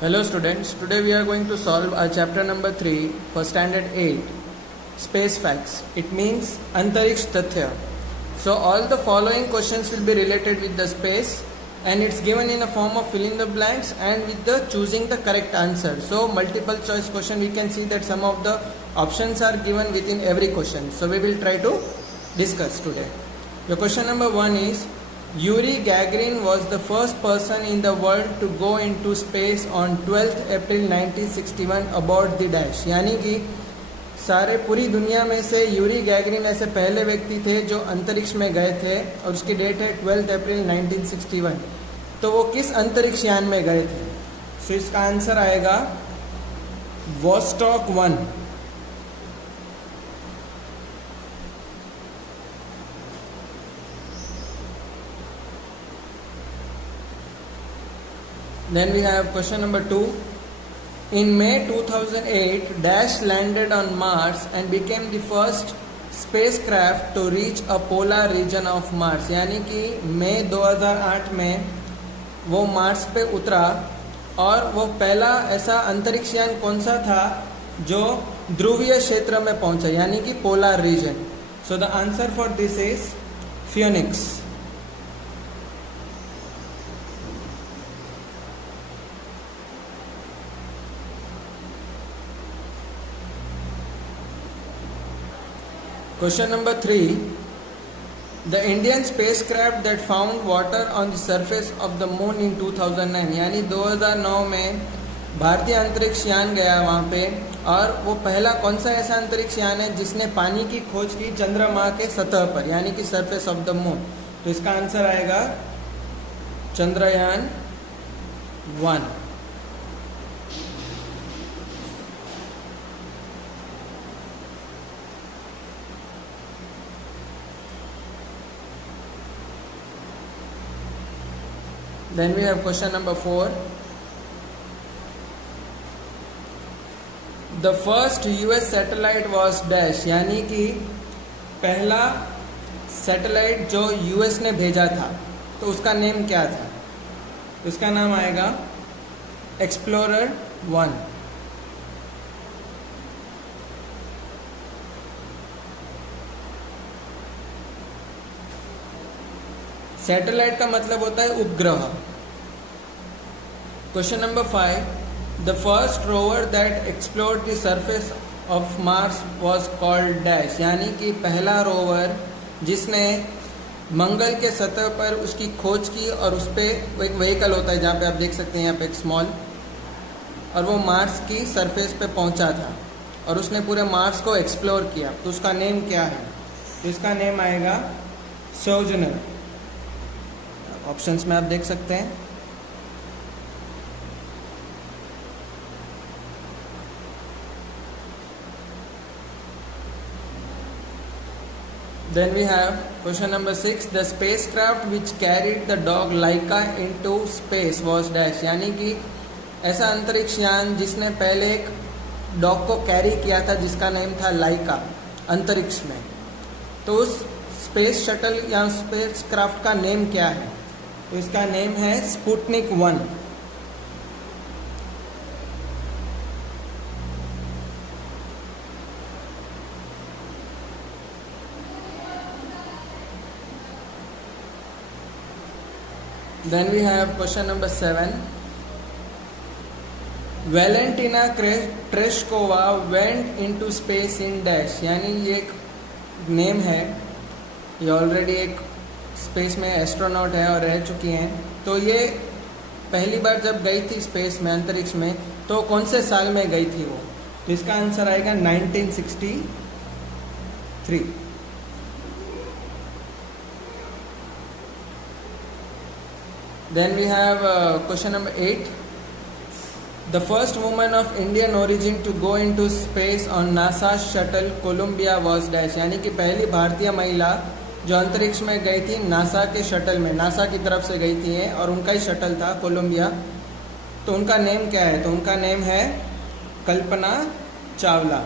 Hello students, today we are going to solve our chapter number 3 for standard 8, space facts. It means Antariksh Tathya. So all the following questions will be related with the space and it's given in a form of fill in the blanks and with the choosing the correct answer. So multiple choice question, we can see that some of the options are given within every question. So we will try to discuss today. The question number 1 is, Yuri Gagarin was the first person in the world to go into space on 12th April 1961 aboard the dash. यानी कि सारे पूरी दुनिया में से Yuri Gagarin ऐसे पहले व्यक्ति थे जो अंतरिक्ष में गए थे और उसकी डेट है 12 अप्रैल 1961. तो वो किस अंतरिक्ष यान में गए थे? तो इसका आंसर आएगा Vostok 1. Then we have question number 2. In May 2008, Dash landed on Mars and became the first spacecraft to reach a polar region of Mars. यानी कि मई 2008 में वो मार्स पे उतरा और वो पहला ऐसा अंतरिक्ष यान कौन सा था जो ध्रुवीय क्षेत्र में पहुंचा, यानी कि polar region. So the answer for this is phoenix. Question number 3. The Indian spacecraft that found water on the surface of the moon in 2009. यानी 2009 में भारतीय अंतरिक्ष यान गया वहाँ पे और वो पहला कौन सा ऐसा अंतरिक्ष यान है जिसने पानी की खोज की चंद्रमा के सतह पर, यानी कि सरफेस ऑफ द मून. तो इसका आंसर आएगा Chandrayaan 1. Then we have question number 4. The first US satellite was dash. यानी कि पहला सैटेलाइट जो यूएस ने भेजा था तो उसका नेम क्या था? उसका नाम आएगा एक्सप्लोरर 1. सैटेलाइट का मतलब होता है उपग्रह. Question number 5. The first rover that explored the surface of Mars was called dash. यानी कि पहला रोवर जिसने मंगल के सतह पर उसकी खोज की और उस पर एक व्हीकल होता है जहाँ पे आप देख सकते हैं यहाँ पे एक स्मॉल, और वो मार्स की सरफेस पे पहुँचा था और उसने पूरे मार्स को एक्सप्लोर किया. तो उसका नेम क्या है? तो इसका नेम आएगा सोजनर. ऑप्शंस में आप देख सकते हैं. Then we have question number 6. The spacecraft which carried the dog Laika into space was dash. यानी कि ऐसा अंतरिक्ष यान जिसने पहले एक डॉग को कैरी किया था जिसका नेम था लाइका अंतरिक्ष में. तो उस स्पेस शटल या स्पेस क्राफ्ट का नेम क्या है? तो इसका नेम है Sputnik 1. Then we have question number 7. Valentina Tereshkova went into space in dash. यानी ये एक नेम है, ये ऑलरेडी एक स्पेस में एस्ट्रोनॉट है और रह चुकी हैं. तो ये पहली बार जब गई थी स्पेस में, अंतरिक्ष में, तो कौन से साल में गई थी वो? तो इसका आंसर आएगा 1963. Then we have question number 8. The first woman of Indian origin to go into space on NASA shuttle Columbia was dash. यानी कि पहली भारतीय महिला जो अंतरिक्ष में गई थी नासा के शटल में, नासा की तरफ से गई थी और उनका ही शटल था कोलंबिया. तो उनका नेम क्या है? तो उनका नेम है Kalpana Chawla.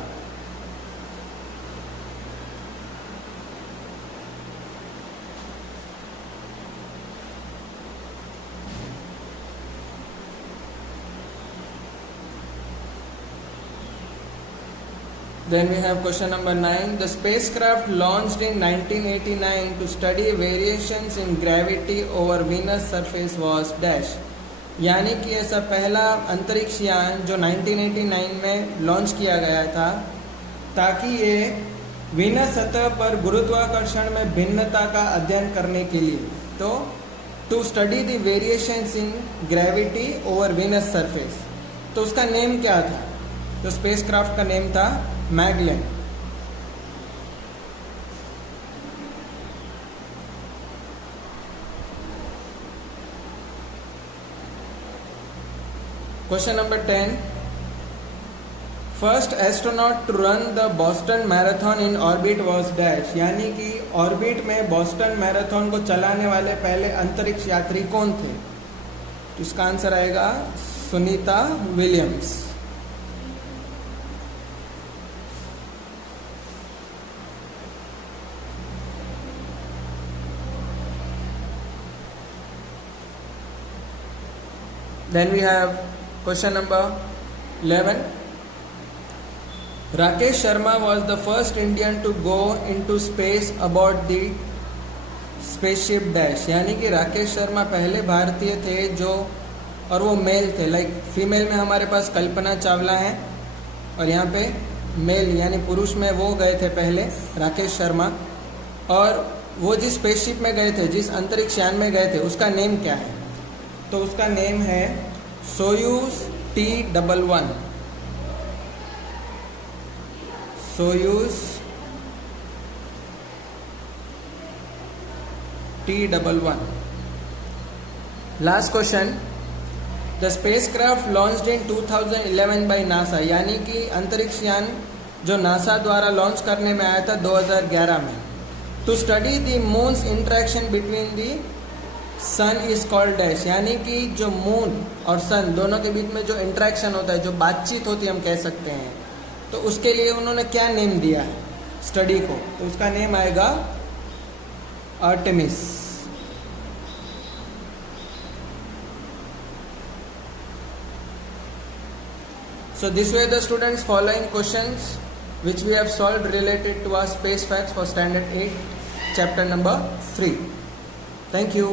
Then we have question number 9. The spacecraft launched in 1989 to study variations in gravity over Venus surface was dash. यानी कि ऐसा पहला अंतरिक्ष यान जो 1989 में लॉन्च किया गया था ताकि ये वीनस सतह पर गुरुत्वाकर्षण में भिन्नता का अध्ययन करने के लिए, तो to study the variations in gravity over Venus surface. तो उसका नेम क्या था? तो स्पेसक्राफ्ट का नेम था Magellan. Question number 10. First astronaut to run the Boston Marathon in orbit was dash. यानी कि ऑर्बिट में बॉस्टन मैराथन को चलाने वाले पहले अंतरिक्ष यात्री कौन थे? तो इसका आंसर आएगा Sunita Williams. Then we have question number 11. Rakesh Sharma was the first Indian to go into space aboard the spaceship dash। यानी कि राकेश शर्मा पहले भारतीय थे जो, और वो मेल थे। लाइक फीमेल में हमारे पास कल्पना चावला है और यहाँ पे मेल यानी पुरुष में वो गए थे पहले राकेश शर्मा। और वो जिस स्पेसशिप में गए थे, जिस अंतरिक्ष यान में गए थे, उसका नेम क्या है? तो उसका नेम है Soyuz T11। Soyuz T11। Last question, the spacecraft launched in 2011 by NASA. यानी कि अंतरिक्ष यान जो नासा द्वारा लॉन्च करने में आया था 2011 में, to study the moons interaction between the sun is called dash. यानी कि जो मून और सन दोनों के बीच में जो इंटरेक्शन होता है, जो बातचीत होती है हम कह सकते हैं, तो उसके लिए उन्होंने क्या नेम दिया है स्टडी को? तो उसका नेम आएगा Artemis. So this were the students following questions which we have solved related to our space facts for standard 8 chapter number 3. Thank you.